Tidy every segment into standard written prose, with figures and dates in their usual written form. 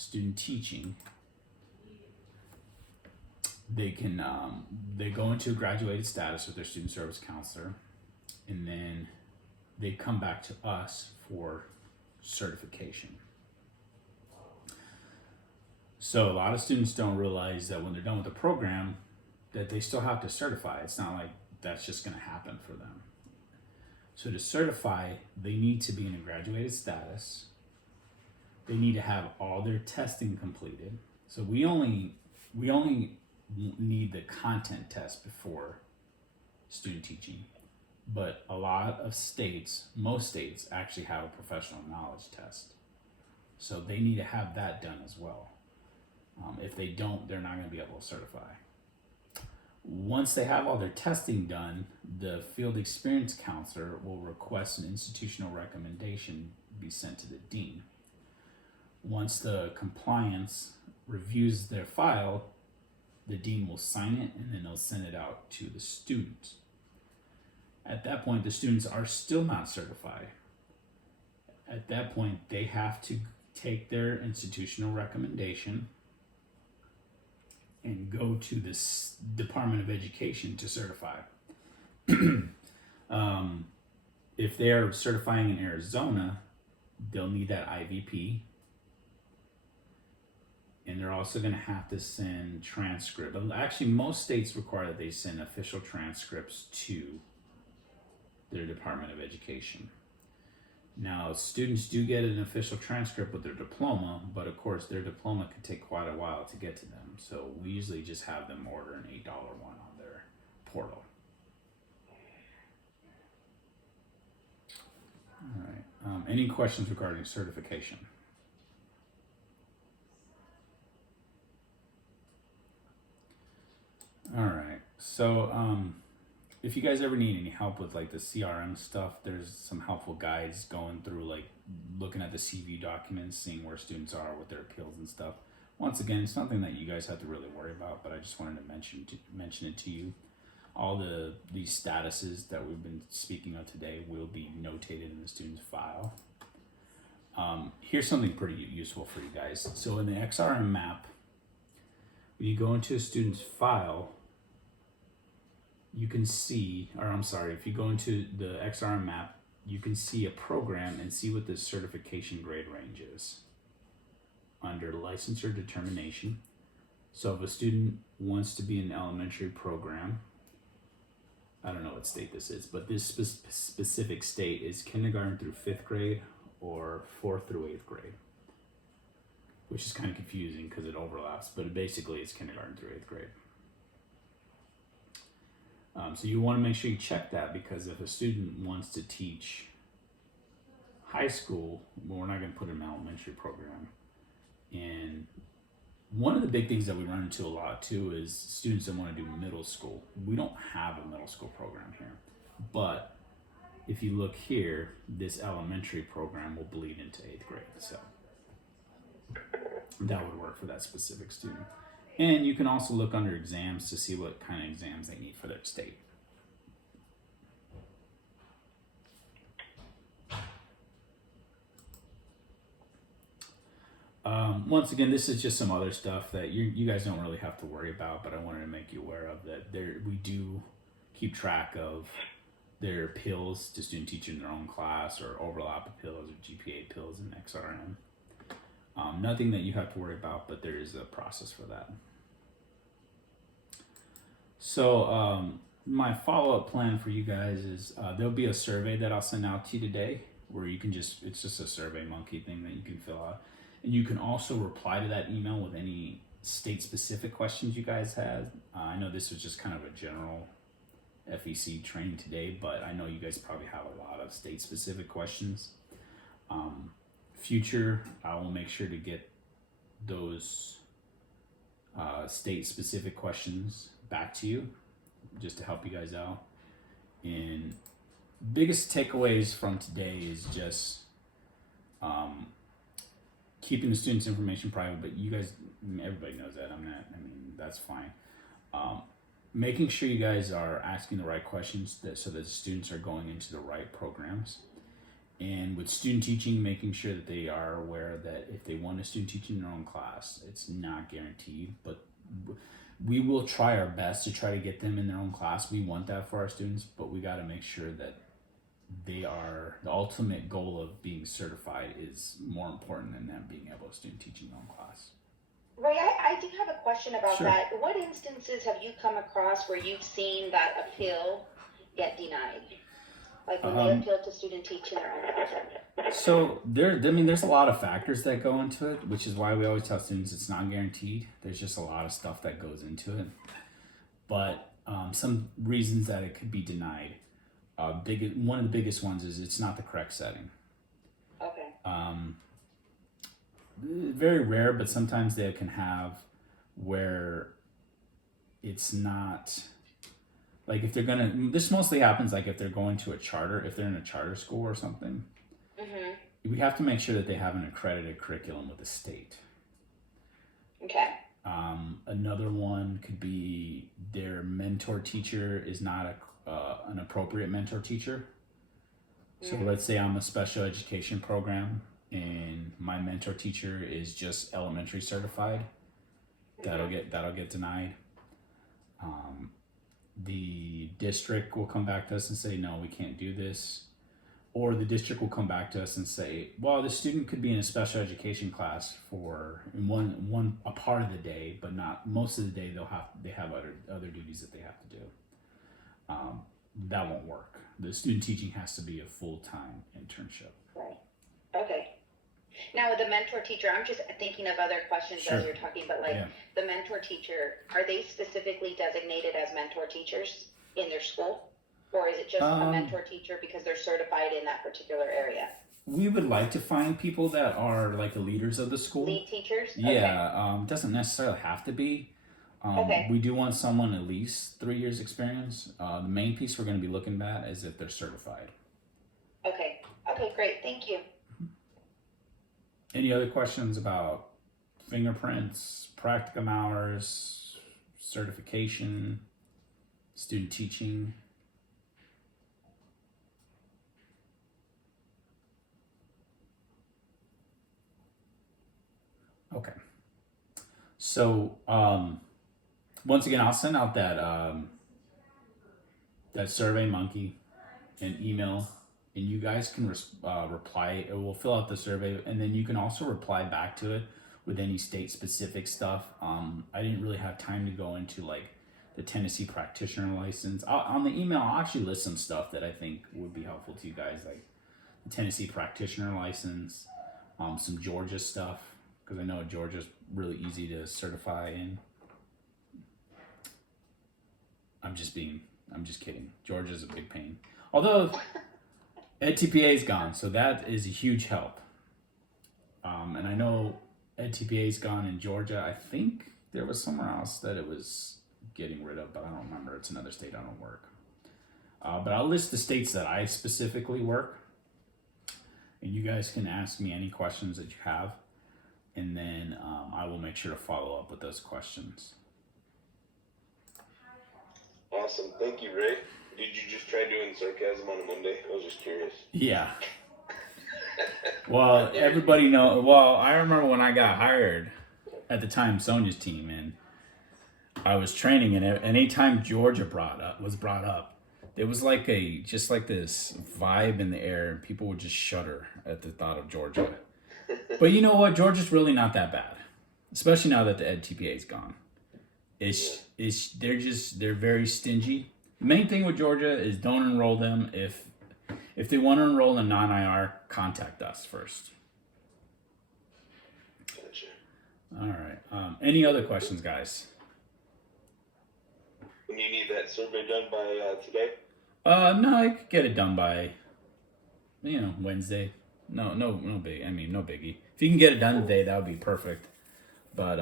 student teaching, they can they go into a graduated status with their student service counselor, and then they come back to us for certification. So a lot of students don't realize that when they're done with the program, that they still have to certify. It's not like that's just going to happen for them. So to certify, they need to be in a graduated status. They need to have all their testing completed. So we only need the content test before student teaching, but a lot of states, most states actually have a professional knowledge test. So they need to have that done as well. If they don't, they're not going to be able to certify. Once they have all their testing done, the field experience counselor will request an institutional recommendation be sent to the dean. Once the compliance reviews their file, the dean will sign it and then they'll send it out to the students. At that point, the students are still not certified. At that point, they have to take their institutional recommendation and go to the Department of Education to certify. If they are certifying in Arizona, they'll need that IVP. And they're also going to have to send transcript. Actually, most states require that they send official transcripts to their Department of Education. Now, students do get an official transcript with their diploma, but of course their diploma could take quite a while to get to them. So we usually just have them order an $8 one on their portal. All right. Any questions regarding certification? All right. So if you guys ever need any help with like the CRM stuff, there's some helpful guides going through, like looking at the CV documents, seeing where students are with their appeals and stuff. Once again, it's nothing that you guys have to really worry about, but I just wanted to mention it to you. All these statuses that we've been speaking of today will be notated in the student's file. Here's something pretty useful for you guys. So in the XRM map, when you go into a student's file, you can see, if you go into the XRM map, you can see a program and see what the certification grade range is under licensure determination. So if a student wants to be in an elementary program, I don't know what state this is, but this specific state is kindergarten through 5th grade or 4th through 8th grade, which is kind of confusing because it overlaps, but basically it's kindergarten through 8th grade. So you want to make sure you check that, because if a student wants to teach high school, well, we're not going to put in an elementary program. And one of the big things that we run into a lot too is students that want to do middle school. We don't have a middle school program here, but if you look here, this elementary program will bleed into 8th grade. So that would work for that specific student. And you can also look under exams to see what kind of exams they need for their state. Once again, this is just some other stuff that you guys don't really have to worry about, but I wanted to make you aware of that. We do keep track of their appeals to student teacher in their own class, or overlap appeals or GPA appeals in XRM. Nothing that you have to worry about, but there is a process for that. So my follow-up plan for you guys is there'll be a survey that I'll send out to you today, where you can it's just a Survey Monkey thing that you can fill out. And you can also reply to that email with any state-specific questions you guys had. I know this was just kind of a general FEC training today, but I know you guys probably have a lot of state-specific questions. Future, I will make sure to get those state-specific questions back to you, just to help you guys out. And biggest takeaways from today is just keeping the students' information private, but you guys, everybody knows that. That's fine. Making sure you guys are asking the right questions so that the students are going into the right programs. And with student teaching, making sure that they are aware that if they want a student teaching in their own class, it's not guaranteed, but we will try our best to try to get them in their own class. We want that for our students, but we got to make sure that they are, the ultimate goal of being certified is more important than them being able to student teach in their own class. Ray, I do have a question about Sure. that. What instances have you come across where you've seen that appeal get denied? Like when they appeal to student teaching their own class? So there's a lot of factors that go into it, which is why we always tell students it's not guaranteed. There's just a lot of stuff that goes into it. But some reasons that it could be denied. One of the biggest ones is it's not the correct setting. Okay. Very rare, but sometimes they can have where it's not, like if they're gonna, this mostly happens like if they're going to a charter, if they're in a charter school or something, we have to make sure that they have an accredited curriculum with the state. Okay. Another one could be their mentor teacher is not an appropriate mentor teacher. So let's say I'm a special education program and my mentor teacher is just elementary certified. That'll get denied. The district will come back to us and say, no, we can't do this. Or the district will come back to us and say, well, the student could be in a special education class for a part of the day, but not most of the day. They have other duties that they have to do. That won't work. The student teaching has to be a full-time internship. Right. Okay. Now with the mentor teacher, I'm just thinking of other questions Sure. as you're talking, but like the mentor teacher, are they specifically designated as mentor teachers in their school? Or is it just a mentor teacher because they're certified in that particular area? We would like to find people that are like the leaders of the school. Lead teachers? Yeah, doesn't necessarily have to be. We do want someone at least 3 years experience. The main piece we're going to be looking at is if they're certified. Okay. Okay, great. Thank you. Any other questions about fingerprints, practicum hours, certification, student teaching? Okay. So, once again, I'll send out that Survey Monkey an email, and you guys can reply. We'll fill out the survey, and then you can also reply back to it with any state specific stuff. I didn't really have time to go into like the Tennessee practitioner license. On the email, I'll actually list some stuff that I think would be helpful to you guys, like the Tennessee practitioner license, some Georgia stuff, because I know Georgia's really easy to certify in. I'm just kidding. Georgia's a big pain. Although EdTPA is gone, so that is a huge help. And I know EdTPA is gone in Georgia. I think there was somewhere else that it was getting rid of, but I don't remember. It's another state I don't work. But I'll list the states that I specifically work, and you guys can ask me any questions that you have, and then I will make sure to follow up with those questions. Awesome. Thank you, Ray. Did you just try doing sarcasm on a Monday? I was just curious. Yeah. Well, everybody know. Well, I remember when I got hired at the time, Sonia's team, and I was training, and anytime Georgia was brought up, there was like just like this vibe in the air, and people would just shudder at the thought of Georgia. But you know what? Georgia's really not that bad, especially now that the EdTPA is gone. They're very stingy. The main thing with Georgia is don't enroll them. If they want to enroll in non-IR, contact us first. Gotcha. All right. Any other questions, guys? When you need that survey done by today? No, I could get it done by, Wednesday. No big. I mean, no biggie. If you can get it done today, that would be perfect. But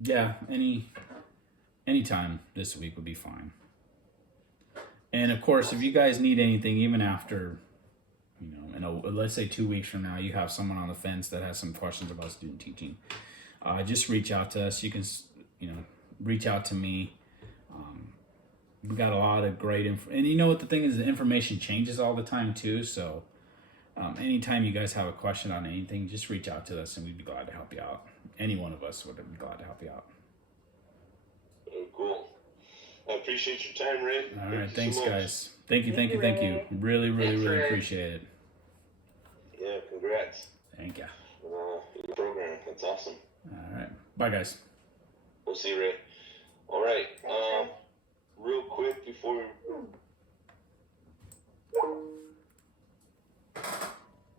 yeah, any time this week would be fine. And of course, if you guys need anything, even after, let's say 2 weeks from now, you have someone on the fence that has some questions about student teaching, just reach out to us. You can, reach out to me. we got a lot of great info. And you know what the thing is, the information changes all the time too. So anytime you guys have a question on anything, just reach out to us and we'd be glad to help you out. Any one of us would be glad to help you out. Oh, cool. I appreciate your time, Ray. All right, Thank you thanks, so much. guys. Thank you. Thank you, Ray. Really, really, Thanks, really Ray. appreciate it. Yeah, congrats Thank you. on the program. That's awesome. All right, bye, guys. We'll see you, Ray. All right.